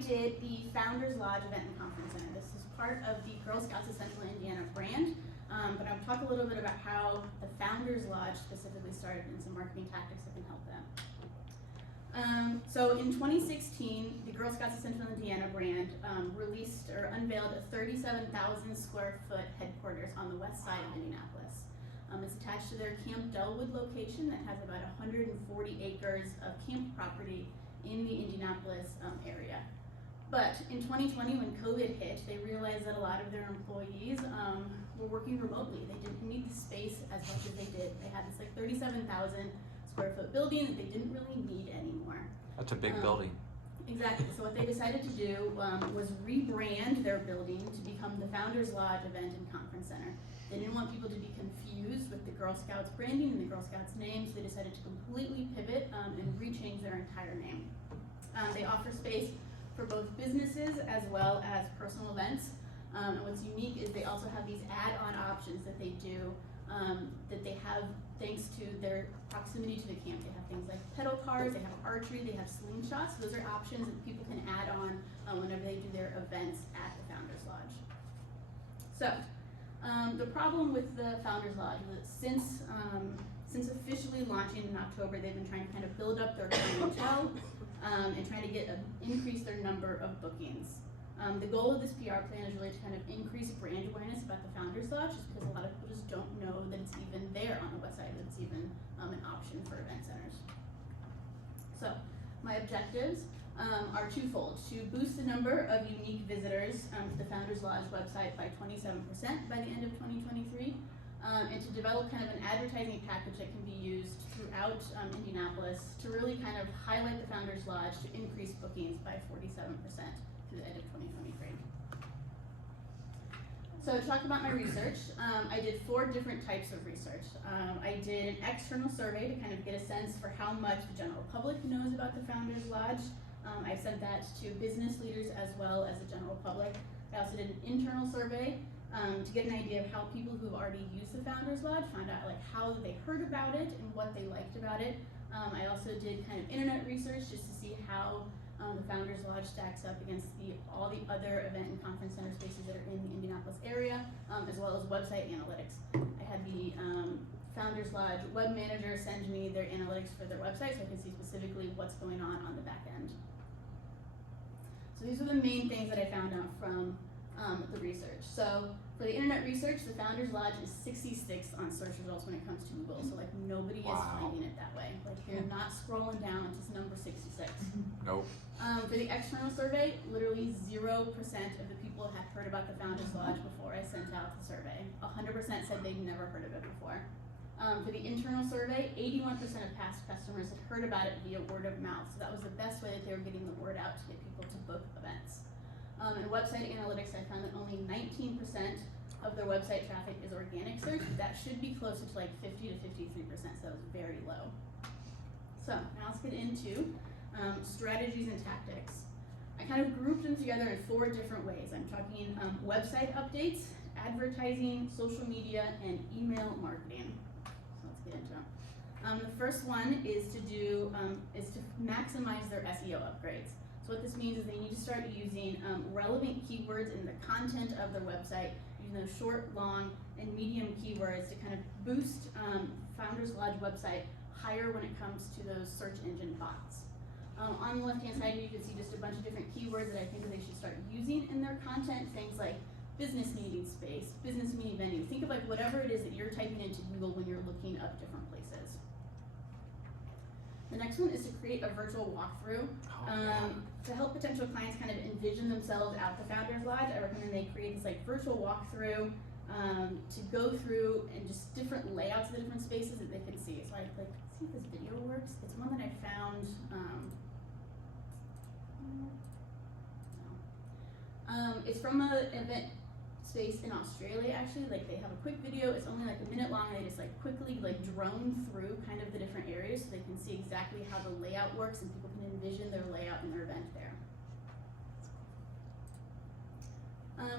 did the Founders Lodge event and conference center. This is part of the Girl Scouts of Central Indiana brand, but I'll talk a little bit about how the Founders Lodge specifically started and some marketing tactics that can help them. So in 2016, the Girl Scouts of Central Indiana brand released or unveiled a 37,000 square foot headquarters on the west side of Indianapolis. It's attached to their Camp Dellwood location that has about 140 acres of camp property in the Indianapolis area. But in 2020, when COVID hit, they realized that a lot of their employees were working remotely. They didn't need the space as much as they did. They had this like 37,000 square foot building that they didn't really need anymore. That's a big building. Exactly. So what they decided to do was rebrand their building to become the Founders Lodge Event and Conference Center. They didn't want people to be confused with the Girl Scouts branding and the Girl Scouts name, so they decided to completely pivot and rechange their entire name. They offer space for both businesses as well as personal events. And what's unique is they also have these add-on options that they do that they have thanks to their proximity to the camp. They have things like pedal cars, they have archery, they have slingshots. Those are options that people can add on whenever they do their events at the Founders Lodge. So, the problem with the Founders Lodge is that since officially launching in October, they've been trying to kind of build up their clientele and trying to increase their number of bookings. The goal of this PR plan is really to kind of increase brand awareness about the Founders Lodge, just because a lot of people just don't know that it's even there on the website, that it's even an option for event centers. So, my objectives are twofold: to boost the number of unique visitors to the Founders Lodge website by 27% by the end of 2023, and to develop kind of an advertising package that can be used throughout Indianapolis to really kind of highlight the Founders Lodge to increase bookings by 47% through the end of 2023. So to talk about my research, I did 4 different types of research. I did an external survey to kind of get a sense for how much the general public knows about the Founders Lodge. I sent that to business leaders as well as the general public. I also did an internal survey to get an idea of how people who've already used the Founders Lodge found out like how they heard about it and what they liked about it. I also did kind of internet research just to see how the Founders Lodge stacks up against all the other event and conference center spaces that are in the Indianapolis area, as well as website analytics. I had the Founders Lodge web manager send me their analytics for their website so I can see specifically what's going on the back end. So these are the main things that I found out from the research. So for the internet research, the Founders Lodge is 66 on search results when it comes to Google. So like nobody is finding it that way. Like you're not scrolling down to number 66. Nope. For the external survey, literally 0% of the people had heard about the Founders Lodge before I sent out the survey. 100% said they'd never heard of it before. For the internal survey, 81% of past customers had heard about it via word of mouth. So that was the best way that they were getting the word out to get people to book events. In website analytics, I found that only 19% of their website traffic is organic search. That should be closer to like 50 to 53%, so that was very low. So now let's get into strategies and tactics. I kind of grouped them together in 4 different ways. I'm talking website updates, advertising, social media, and email marketing. So let's get into them. The first one is to maximize their SEO upgrades. So what this means is they need to start using relevant keywords in the content of their website, using those short, long, and medium keywords to kind of boost Founders Lodge website higher when it comes to those search engine bots. On the left-hand side, you can see just a bunch of different keywords that I think that they should start using in their content. Things like business meeting space, business meeting venue. Think of like whatever it is that you're typing into Google when you're looking up different places. The next one is to create a virtual walkthrough. To help potential clients kind of envision themselves at the Founders Lodge, I recommend they create this like virtual walkthrough to go through and just different layouts of the different spaces that they can see. So I like see if this video works. It's one that I found. It's from an event space in Australia actually. Like they have a quick video, it's only like a minute long, and they just like quickly like drone through kind of the different areas so they can see exactly how the layout works and people can envision their layout and their event there.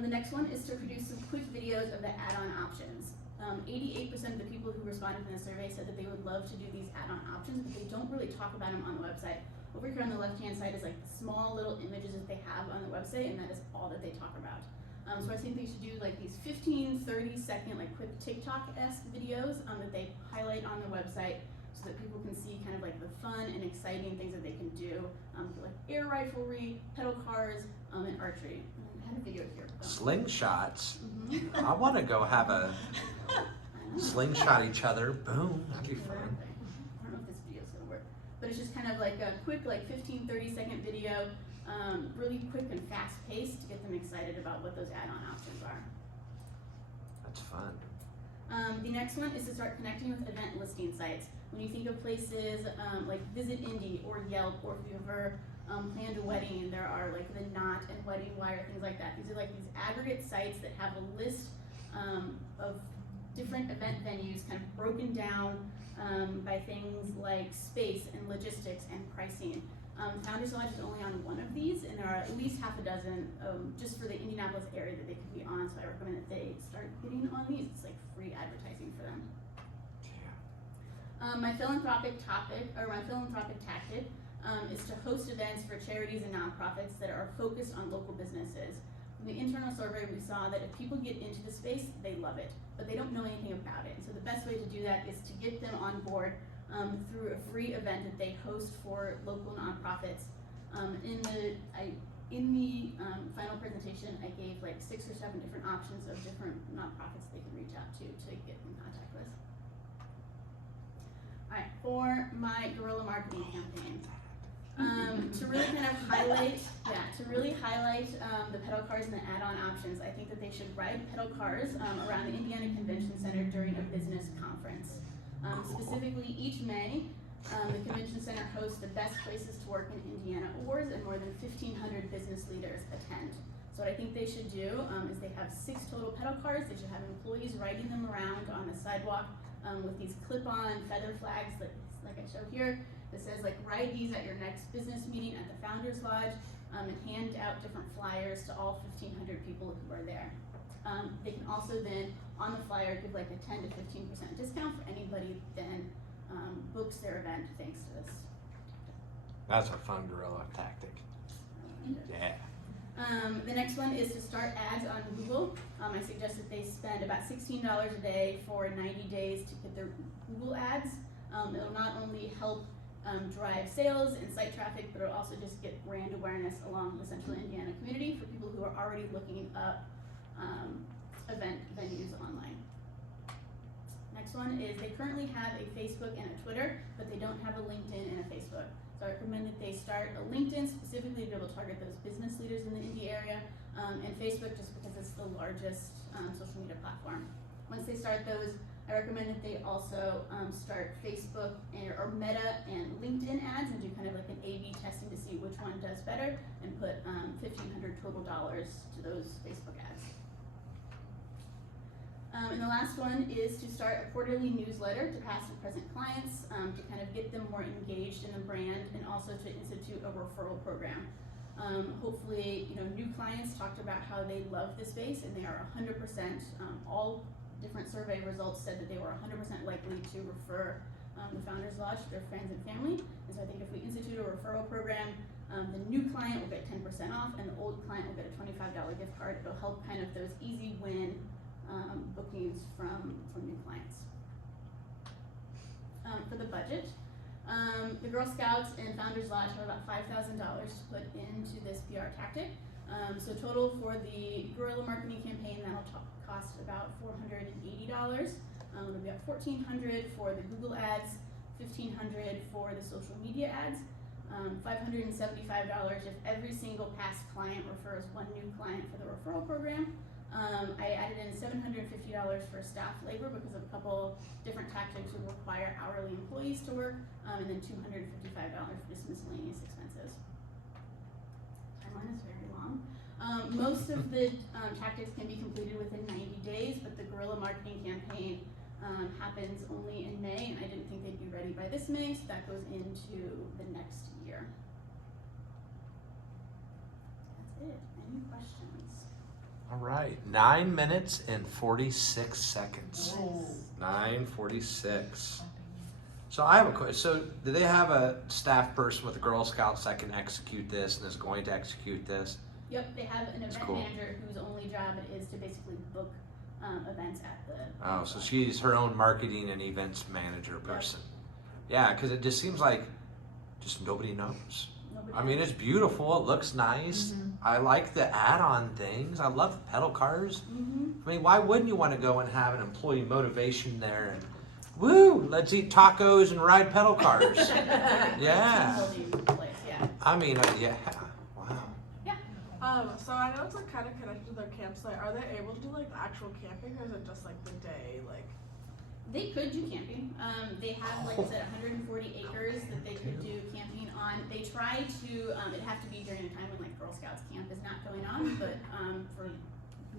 The next one is to produce some quick videos of the add-on options. 88% of the people who responded in the survey said that they would love to do these add-on options, but they don't really talk about them on the website. Over here on the left-hand side is like the small little images that they have on the website, and that is all that they talk about. So I think they should do like these 15, 30-second like quick TikTok-esque videos that they highlight on their website so that people can see kind of like the fun and exciting things that they can do, like air riflery, pedal cars, and archery. I had a video here. Slingshots. I want to go have a slingshot each other. Boom, that'd be fun. I don't know if this video's gonna work, but it's just kind of like a quick, like 15, 30-second video, really quick and fast paced to get them excited about what those add-on options are. That's fun. The next one is to start connecting with event listing sites. When you think of places like Visit Indy or Yelp, or if you've ever planned a wedding, there are like the Knot and Wedding Wire, things like that. These are like these aggregate sites that have a list of different event venues kind of broken down by things like space and logistics and pricing. Founders Lodge is only on one of these, and there are at least half a dozen just for the Indianapolis area that they could be on, so I recommend that they start getting on these. It's like free advertising for them. My philanthropic tactic is to host events for charities and nonprofits that are focused on local businesses. From the internal survey, we saw that if people get into the space, they love it, but they don't know anything about it. So the best way to do that is to get them on board through a free event that they host for local nonprofits. In the final presentation, I gave like 6 or 7 different options of different nonprofits they can reach out to get in contact with. All right, for my guerrilla marketing campaign, to really kind of highlight, the pedal cars and the add-on options, I think that they should ride pedal cars around the Indiana Convention Center during a business conference. Specifically, each May, the Convention Center hosts the Best Places to Work in Indiana Awards, and more than 1,500 business leaders attend. So what I think they should do is they have 6 total pedal cars. They should have employees riding them around on the sidewalk with these clip-on feather flags that, like I show here, that says like ride these at your next business meeting at the Founders Lodge, and hand out different flyers to all 1,500 people who are there. They can also then, on the flyer, give like a 10 to 15% discount for anybody then books their event thanks to this. That's a fun guerrilla tactic. Yeah. The next one is to start ads on Google. I suggest that they spend about $16 a day for 90 days to get their Google ads. It'll not only help drive sales and site traffic, but it'll also just get brand awareness along the central Indiana community for people who are already looking up event venues online. Next one is they currently have a Facebook and a Twitter, but they don't have a LinkedIn and a Facebook. So I recommend that they start a LinkedIn specifically to be able to target those business leaders in the Indy area, and Facebook just because it's the largest social media platform. Once they start those, I recommend that they also start Facebook or Meta and LinkedIn ads and do kind of like an A/B testing to see which one does better, and put $1,500 total to those Facebook ads. And the last one is to start a quarterly newsletter to past and present clients to kind of get them more engaged in the brand, and also to institute a referral program. Hopefully, new clients talked about how they love the space, and they are 100%, all different survey results said that they were 100% likely to refer the Founders Lodge to their friends and family. And so I think if we institute a referral program, the new client will get 10% off, and the old client will get a $25 gift card. It'll help kind of those easy win bookings from new clients. For the budget, the Girl Scouts and Founders Lodge have about $5,000 to put into this PR tactic. So total for the guerrilla marketing campaign, that'll cost about $480. It'll be about $1,400 for the Google ads, $1,500 for the social media ads, $575 if every single past client refers one new client for the referral program. I added in $750 for staff labor because of a couple different tactics would require hourly employees to work, and then $255 for just miscellaneous expenses. Timeline is very long. Most of the tactics can be completed within 90 days, but the guerrilla marketing campaign happens only in May, and I didn't think they'd be ready by this May, so that goes into the next year. That's it. Any questions? All right, 9 minutes and 46 seconds. Nice. 9:46. So I have a question. So do they have a staff person with the Girl Scouts that can execute this and is going to execute this? Yep, they have an event cool. manager whose only job it is to basically book events at the. Oh, so she's her own marketing and events manager person. Yeah, because it just seems like just nobody knows. I mean, it's beautiful. It looks nice. I like the add-on things. I love the pedal cars. I mean, why wouldn't you want to go and have an employee motivation there and, woo, let's eat tacos and ride pedal cars. Yeah. I mean, yeah. Wow. So I know it's like kind of connected to their campsite. Are they able to do like the actual camping, or is it just like the day, like? They could do camping. They have, like I said, 140 acres that they could do camping on. They try to, it'd have to be during a time when like Girl Scouts camp is not going on, but for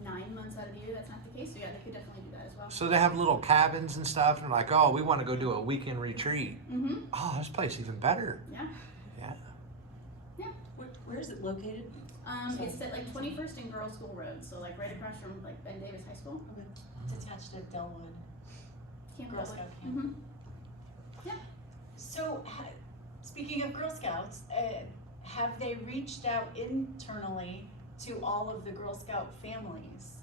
9 months out of the year, that's not the case. So yeah, they could definitely do that as well. So they have little cabins and stuff, and like, oh, we want to go do a weekend retreat. Oh, this place even better. Yeah. Yeah. Where is it located? It's at like 21st and Girls School Road, so like right across from like Ben Davis High School. It's attached to Delwood. Camp Girl Delwood. Scout camp. Yeah. So, speaking of Girl Scouts, have they reached out internally to all of the Girl Scout families?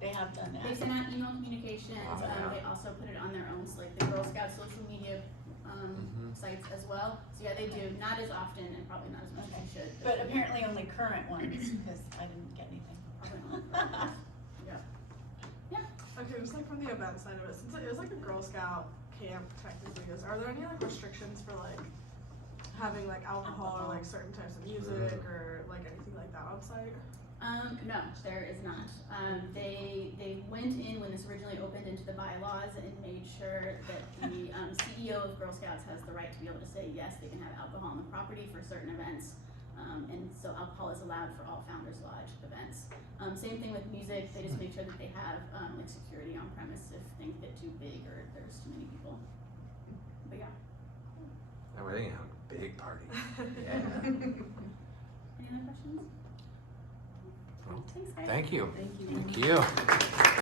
They have done that. They send out email communications. They also put it on their own, so like the Girl Scout social media sites as well. So yeah, they do. Not as often and probably not as much as they should. But apparently only current ones, because I didn't get anything. Probably only current ones. Okay, just like from the event side of it, since it is like a Girl Scout camp technically, are there any like restrictions for like having like alcohol or like certain types of music or like anything like that on site? No, there is not. They went in when this originally opened into the bylaws and made sure that the CEO of Girl Scouts has the right to be able to say yes, they can have alcohol on the property for certain events. And so alcohol is allowed for all Founders Lodge events. Same thing with music. They just make sure that they have like security on premise if things get too big or there's too many people. But yeah. And we're gonna have a big party. Yeah. Any other questions? Thanks, guys. Thank you. Thank you. Thank you.